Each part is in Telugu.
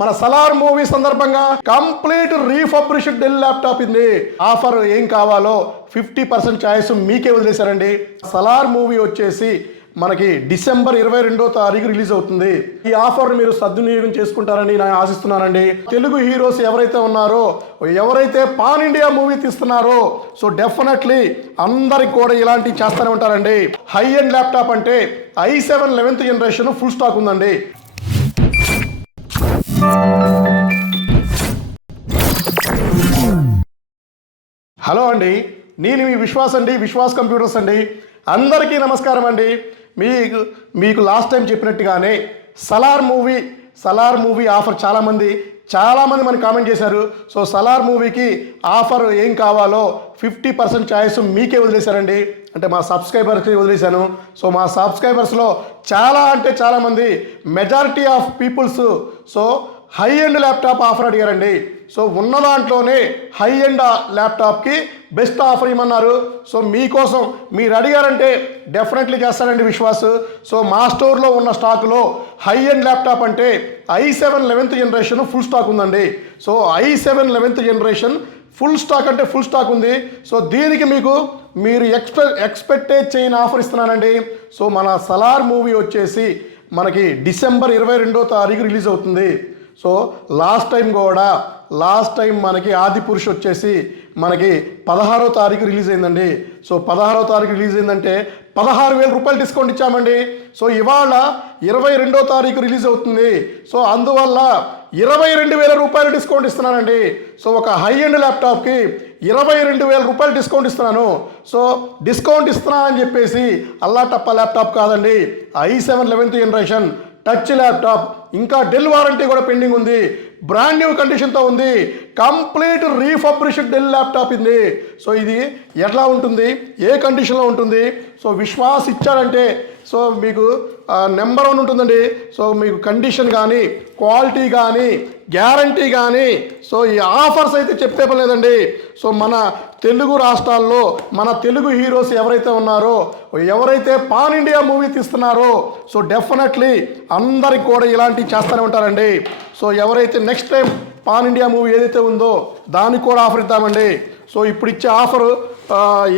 మన సలార్ మూవీ సందర్భంగా కంప్లీట్ రీఫబ్రిష్డ్ డెల్ ల్యాప్టాప్ ఇది. ఆఫర్ ఏం కావాలో 50% ఛాయిస్ మీకే వదిలేశారండి. సలార్ మూవీ వచ్చేసి మనకి డిసెంబర్ 22వ తారీఖు రిలీజ్ అవుతుంది. ఈ ఆఫర్ మీరు సద్వినియోగం చేసుకుంటారని నేను ఆశిస్తున్నానండి. తెలుగు హీరోస్ ఎవరైతే ఉన్నారో, ఎవరైతే పాన్ ఇండియా మూవీ తీస్తున్నారో, సో డెఫినెట్లీ అందరికి కూడా ఇలాంటివి చేస్తూనే ఉంటారండి. హై ఎండ్ ల్యాప్టాప్ అంటే i7 11th generation full stock ఉందండి. హలో అండి, నేను మీ విశ్వాస్ అండి, విశ్వాస్ కంప్యూటర్స్ అండి. అందరికీ నమస్కారం అండి. మీకు లాస్ట్ టైం చెప్పినట్టుగానే సలార్ మూవీ ఆఫర్ చాలామంది మనకి కామెంట్ చేశారు. సో సలార్ మూవీకి ఆఫర్ ఏం కావాలో 50% ఛాయిస్ మీకే వదిలేశారండి. అంటే మా సబ్స్క్రైబర్స్కి వదిలేశాను. సో మా సబ్స్క్రైబర్స్లో చాలామంది majority of peoples so high end laptop offer అడిగారండి. సో ఉన్న దాంట్లోనే హై ఎండ్ ల్యాప్టాప్కి బెస్ట్ ఆఫర్ ఇవ్వమన్నారు. సో మీకోసం మీరు అడిగారంటే డెఫినెట్లీ చేస్తానండి విశ్వాస్. సో మా స్టోర్లో ఉన్న స్టాక్లో హై ఎండ్ ల్యాప్టాప్ అంటే i7 11th generation full stock ఉందండి. So i7 11th generation full stock అంటే ఫుల్ స్టాక్ ఉంది. సో దీనికి మీరు ఎక్స్పెక్టేజ్ చేయని ఆఫర్ ఇస్తున్నానండి. సో మన సలార్ మూవీ వచ్చేసి మనకి డిసెంబర్ 22వ తారీఖు రిలీజ్ అవుతుంది. సో లాస్ట్ టైం మనకి ఆదిపురుష్ వచ్చేసి మనకి 16వ తారీఖు రిలీజ్ అయిందండి. సో 16వ తారీఖు రిలీజ్ అయిందంటే 16,000 రూపాయలు డిస్కౌంట్ ఇచ్చామండి. సో ఇవాళ 22వ తారీఖు రిలీజ్ అవుతుంది. సో అందువల్ల 22,000 రూపాయలు డిస్కౌంట్ ఇస్తున్నానండి. సో ఒక హై ఎండ్ ల్యాప్టాప్కి 22,000 రూపాయలు డిస్కౌంట్ ఇస్తున్నాను. సో డిస్కౌంట్ ఇస్తున్నానని చెప్పేసి అల్లా టప్ప ల్యాప్టాప్ కాదండి, i7 11th generation touch laptop. ఇంకా డెల్ వారంటీ కూడా పెండింగ్ ఉంది. బ్రాండ్ న్యూ కండిషన్తో ఉంది. కంప్లీట్ రీఫబ్రిష్డ్ డెల్ ల్యాప్టాప్ ఇది. సో ఇది ఎట్లా ఉంటుంది, ఏ కండిషన్లో ఉంటుంది, సో విశ్వాస్ ఇచ్చాడంటే సో మీకు నెంబర్ 1 ఉంటుందండి. సో మీకు కండిషన్ కానీ, క్వాలిటీ కానీ, గ్యారంటీ కానీ, సో ఈ ఆఫర్స్ అయితే చెప్తే పని లేదండి. సో మన తెలుగు రాష్ట్రాల్లో మన తెలుగు హీరోస్ ఎవరైతే ఉన్నారో, ఎవరైతే పాన్ ఇండియా మూవీ తీస్తున్నారో, సో డెఫినెట్లీ అందరికి కూడా ఇలాంటివి చేస్తూనే ఉంటారండి. సో ఎవరైతే next time pan India movie ఏదైతే ఉందో దానికి కూడా ఆఫర్ ఇద్దామండి. సో ఇప్పుడు ఇచ్చే ఆఫరు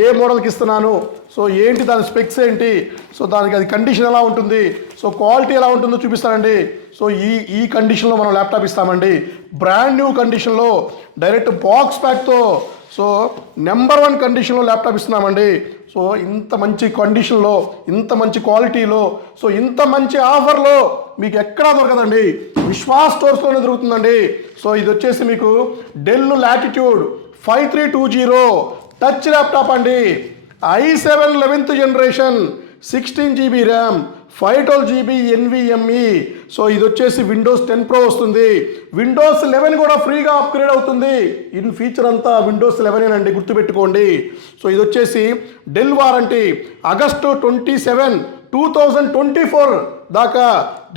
ఏ మోడల్కి ఇస్తున్నాను, సో ఏంటి దాని స్పెక్స్ ఏంటి, సో దానికి అది కండిషన్ ఎలా ఉంటుంది, సో క్వాలిటీ ఎలా ఉంటుందో చూపిస్తానండి. సో ఈ కండిషన్లో మనం ల్యాప్టాప్ ఇస్తామండి. బ్రాండ్ న్యూ కండిషన్లో డైరెక్ట్ బాక్స్ ప్యాక్తో సో నెంబర్ 1 కండిషన్లో ల్యాప్టాప్ ఇస్తున్నామండి. సో ఇంత మంచి కండిషన్లో, ఇంత మంచి క్వాలిటీలో, సో ఇంత మంచి ఆఫర్లో మీకు ఎక్కడా దొరకదండి. విశ్వాస్ స్టోర్స్లోనే దొరుకుతుందండి. సో ఇది వచ్చేసి మీకు డెల్ లాటిట్యూడ్ 5320 టచ్ ల్యాప్టాప్ అండి. i7 11th generation 16 GB RAM, 512 GB NVMe. So ఇది వచ్చేసి విండోస్ 10 Pro వస్తుంది. విండోస్ 11 కూడా ఫ్రీగా అప్గ్రేడ్ అవుతుంది. ఇన్ ఫీచర్ అంతా విండోస్ 11 అండి, గుర్తుపెట్టుకోండి. సో ఇది వచ్చేసి డెల్ వారంటీ ఆగస్టు 27, 2024 దాకా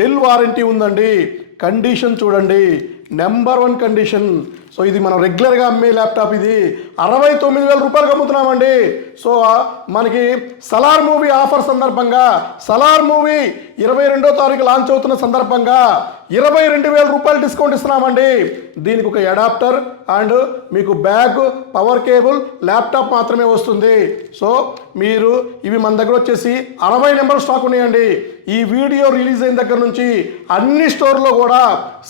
డెల్ వారంటీ ఉందండి. కండిషన్ చూడండి, నెంబర్ 1 కండిషన్. సో ఇది మనం రెగ్యులర్గా అమ్మే ల్యాప్టాప్. ఇది 69,000 రూపాయలకు అమ్ముతున్నామండి. సో మనకి సలార్ మూవీ ఆఫర్ సందర్భంగా, సలార్ మూవీ 22వ తారీఖు లాంచ్ అవుతున్న సందర్భంగా 22,000 రూపాయలు డిస్కౌంట్ ఇస్తున్నామండి. దీనికి ఒక అడాప్టర్ అండ్ మీకు బ్యాగ్, పవర్ కేబుల్, ల్యాప్టాప్ మాత్రమే వస్తుంది. సో మీరు ఇవి మన దగ్గర వచ్చేసి 60 నెంబర్ స్టాక్ ఉన్నాయండి. ఈ వీడియో రిలీజ్ అయిన దగ్గర నుంచి అన్ని స్టోర్లో కూడా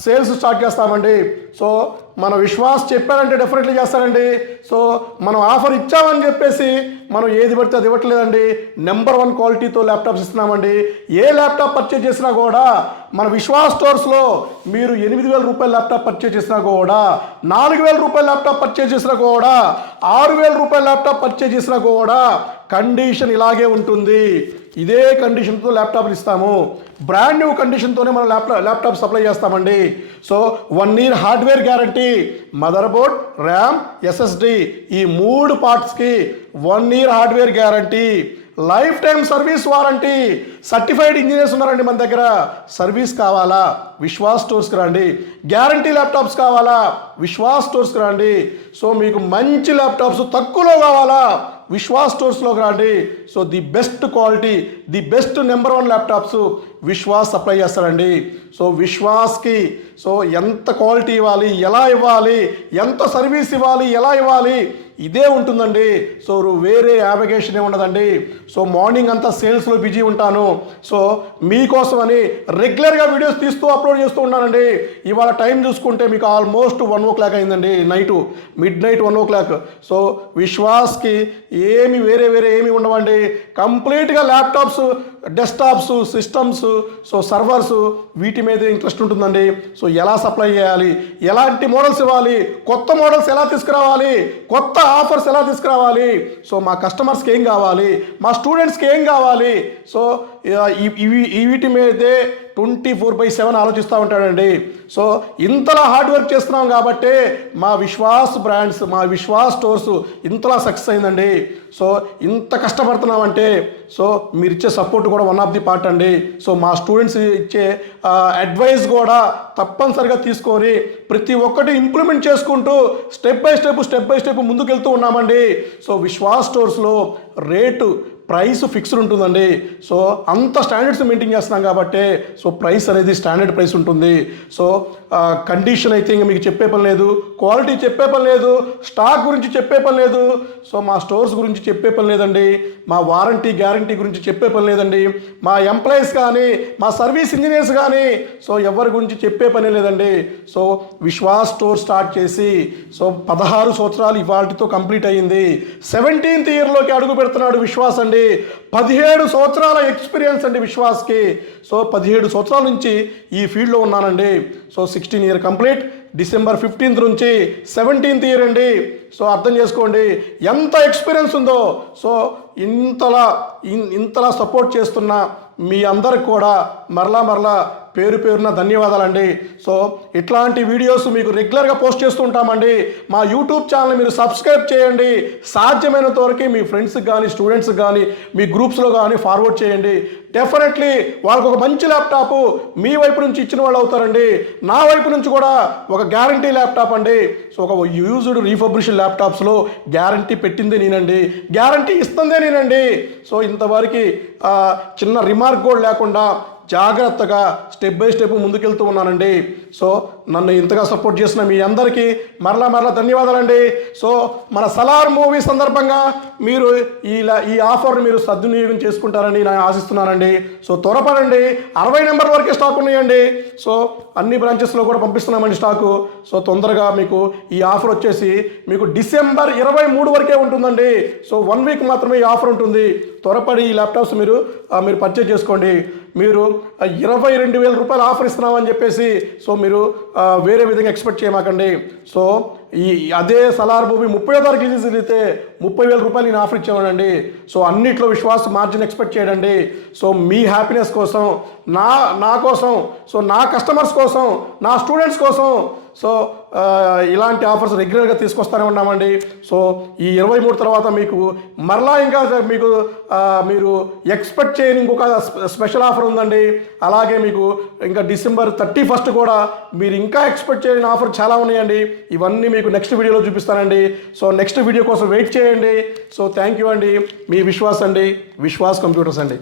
సేల్స్ స్టార్ట్ చేస్తామండి. సో మన విశ్వాస్ చెప్పారంటే డెఫినెట్లీ చేస్తారండి. సో మనం ఆఫర్ ఇచ్చామని చెప్పేసి మనం ఏది పడితే అది ఇవ్వట్లేదండి. నెంబర్ 1 క్వాలిటీతో ల్యాప్టాప్స్ ఇస్తున్నామండి. ఏ ల్యాప్టాప్ పర్చేజ్ చేసినా కూడా మన విశ్వాస్ స్టోర్స్లో మీరు 8,000 రూపాయల ల్యాప్టాప్ పర్చేజ్ చేసినా కూడా, 4,000 రూపాయల ల్యాప్టాప్ పర్చేజ్ చేసినా కూడా, 6,000 రూపాయల ల్యాప్టాప్ పర్చేజ్ చేసినా కూడా కండిషన్ ఇలాగే ఉంటుంది. ఇదే కండిషన్తో ల్యాప్టాప్లు ఇస్తాము. బ్రాండ్ న్యూ కండిషన్తోనే మనం ల్యాప్టాప్ సప్లై చేస్తామండి. So 1 year hardware guarantee, mother board, RAM, SSD ఈ 3 పార్ట్స్కి 1 year hardware guarantee, life time service warranty. Certified engineers ఉన్నారండి మన దగ్గర. సర్వీస్ కావాలా, విశ్వాస్ స్టోర్స్కి రండి. గ్యారంటీ ల్యాప్టాప్స్ కావాలా, విశ్వాస్ స్టోర్స్కి రండి. సో మీకు మంచి ల్యాప్టాప్స్ తక్కువలో కావాలా, విశ్వాస్ స్టోర్స్లోకి రండి. So the best quality, the best number 1 laptops Vishwas supply చేస్తారండి. సో విశ్వాస్కి సో ఎంత క్వాలిటీ ఇవ్వాలి, ఎలా ఇవ్వాలి, ఎంత సర్వీస్ ఇవ్వాలి, ఎలా ఇవ్వాలి, ఇదే ఉంటుందండి. సో వేరే యావిగేషన్ ఉండదండి. సో మార్నింగ్ అంతా సేల్స్లో బిజీ ఉంటాను. సో మీకోసమని రెగ్యులర్గా వీడియోస్ తీస్తూ అప్లోడ్ చేస్తూ ఉన్నానండి. ఇవాళ టైం చూసుకుంటే మీకు ఆల్మోస్ట్ 1 o'clock అయిందండి, మిడ్ నైట్ 1 o'clock. సో విశ్వాస్కి వేరే ఏమి ఉండవండి. కంప్లీట్గా laptops, desktops, systems, so servers, వీటి మీద ఇంట్రెస్ట్ ఉంటుందండి. సో ఎలా సప్లై చేయాలి, ఎలాంటి మోడల్స్ ఇవ్వాలి, కొత్త మోడల్స్ ఎలా తీసుకురావాలి, కొత్త ఆఫర్స్ ఎలా తీసుకురావాలి, సో మా కస్టమర్స్కి ఏం కావాలి, మా స్టూడెంట్స్కి ఏం కావాలి, సో వీటి మీదే 24/7 ఆలోచిస్తూ ఉంటాడండి. సో ఇంతలా హార్డ్ వర్క్ చేస్తున్నాం కాబట్టి మా విశ్వాస్ బ్రాండ్స్, మా విశ్వాస్ స్టోర్స్ ఇంతలా సక్సెస్ అయిందండి. సో ఇంత కష్టపడుతున్నామంటే సో మీరు ఇచ్చే సపోర్ట్ కూడా వన్ ఆఫ్ ది పార్ట్ అండి. సో మా స్టూడెంట్స్ ఇచ్చే అడ్వైస్ కూడా తప్పనిసరిగా తీసుకొని ప్రతి ఒక్కటి ఇంప్లిమెంట్ చేసుకుంటూ స్టెప్ బై స్టెప్ ముందుకెళ్తూ ఉన్నామండి. సో విశ్వాస్ స్టోర్స్లో ప్రైస్ ఫిక్స్డ్ ఉంటుందండి. సో అంత స్టాండర్డ్స్ మెయింటైన్ చేస్తున్నాం కాబట్టి సో ప్రైస్ అనేది స్టాండర్డ్ ప్రైస్ ఉంటుంది. సో కండిషన్ అయితే ఇంకా మీకు చెప్పే పని లేదు, క్వాలిటీ చెప్పే పని లేదు, స్టాక్ గురించి చెప్పే పని లేదు, సో మా స్టోర్స్ గురించి చెప్పే పని లేదండి, మా వారంటీ గ్యారంటీ గురించి చెప్పే పని లేదండి, మా ఎంప్లాయీస్ కానీ, మా సర్వీస్ ఇంజనీర్స్ కానీ, సో ఎవరి గురించి చెప్పే పని లేదండి. సో విశ్వాస్ స్టోర్ స్టార్ట్ చేసి సో 16 సంవత్సరాలు ఇవాళతో కంప్లీట్ అయ్యింది. 17th ఇయర్లోకి అడుగు పెడుతున్నాడు విశ్వాస్ అండి. 17 సంవత్సరాల ఎక్స్పీరియన్స్ అండి విశ్వాస్కి. సో 17 సంవత్సరాల నుంచి ఈ ఫీల్డ్లో ఉన్నానండి. So 16 year complete. December 15th నుంచి 17th ఇయర్ అండి. సో అర్థం చేసుకోండి ఎంత ఎక్స్పీరియన్స్ ఉందో. సో ఇంతలా సపోర్ట్ చేస్తున్న మీ అందరికి కూడా మరలా పేరున ధన్యవాదాలండి. సో ఇట్లాంటి వీడియోస్ మీకు రెగ్యులర్గా పోస్ట్ చేస్తూ ఉంటామండి. మా యూట్యూబ్ ఛానల్ మీరు సబ్స్క్రైబ్ చేయండి. సాధ్యమైనంత వరకు మీ ఫ్రెండ్స్కి కానీ, స్టూడెంట్స్కి కానీ, మీ గ్రూప్స్లో కానీ ఫార్వర్డ్ చేయండి. డెఫినెట్లీ వాళ్ళకు ఒక మంచి ల్యాప్టాప్ మీ వైపు నుంచి ఇచ్చిన వాళ్ళు అవుతారండి. నా వైపు నుంచి కూడా ఒక గ్యారంటీ ల్యాప్టాప్ అండి. సో ఒక యూజ్డ్ రీఫర్బిష్డ్ ల్యాప్టాప్స్లో గ్యారంటీ పెట్టిందే నేనండి, గ్యారంటీ ఇస్తుందే నేనండి. సో ఇంతవరకు చిన్న రిమార్క్ కూడా లేకుండా జాగ్రత్తగా స్టెప్ బై స్టెప్ ముందుకెళ్తూ ఉన్నానండి. సో నన్ను ఇంతగా సపోర్ట్ చేసిన మీ అందరికీ మరలా ధన్యవాదాలండి. సో మన సలార్ మూవీ సందర్భంగా మీరు ఈ ఆఫర్ని మీరు సద్వినియోగం చేసుకుంటారని నేను ఆశిస్తున్నానండి. సో త్వరపడండి, 60 నెంబర్ వరకే స్టాక్ ఉన్నాయండి. సో అన్ని బ్రాంచెస్లో కూడా పంపిస్తున్నామండి స్టాకు. సో తొందరగా మీకు ఈ ఆఫర్ వచ్చేసి మీకు December 23 వరకే ఉంటుందండి. సో 1 week మాత్రమే ఈ ఆఫర్ ఉంటుంది. త్వరపడి ఈ ల్యాప్టాప్స్ మీరు పర్చేజ్ చేసుకోండి. మీరు 22,000 రూపాయలు ఆఫర్ ఇస్తున్నామని చెప్పేసి సో మీరు వేరే విధంగా ఎక్స్పెక్ట్ చేయమాకండి. సో అదే సలార్ మూవీ 30వ తారీఖు రిలీజ్ అయితే 30,000 రూపాయలు నేను ఆఫర్ ఇచ్చేవాడండి. సో అన్నిట్లో విశ్వాస్ మార్జిన్ ఎక్స్పెక్ట్ చేయడండి. సో మీ హ్యాపీనెస్ కోసం, నా కోసం, సో నా కస్టమర్స్ కోసం, నా స్టూడెంట్స్ కోసం సో ఇలాంటి ఆఫర్స్ రెగ్యులర్గా తీసుకొస్తూనే ఉన్నామండి. సో ఈ 23 తర్వాత మీకు మరలా ఇంకా మీరు ఎక్స్పెక్ట్ చేయని ఇంకొక స్పెషల్ ఆఫర్ ఉందండి. అలాగే మీకు ఇంకా December 31st కూడా మీరు ఇంకా ఎక్స్పెక్ట్ చేయని ఆఫర్ చాలా ఉన్నాయండి. ఇవన్నీ మీకు నెక్స్ట్ వీడియోలో చూపిస్తానండి. సో నెక్స్ట్ వీడియో కోసం వెయిట్ చేయండి. సో థ్యాంక్ యూ అండి. మీ విశ్వాస్ అండి, విశ్వాస్ కంప్యూటర్స్ అండి.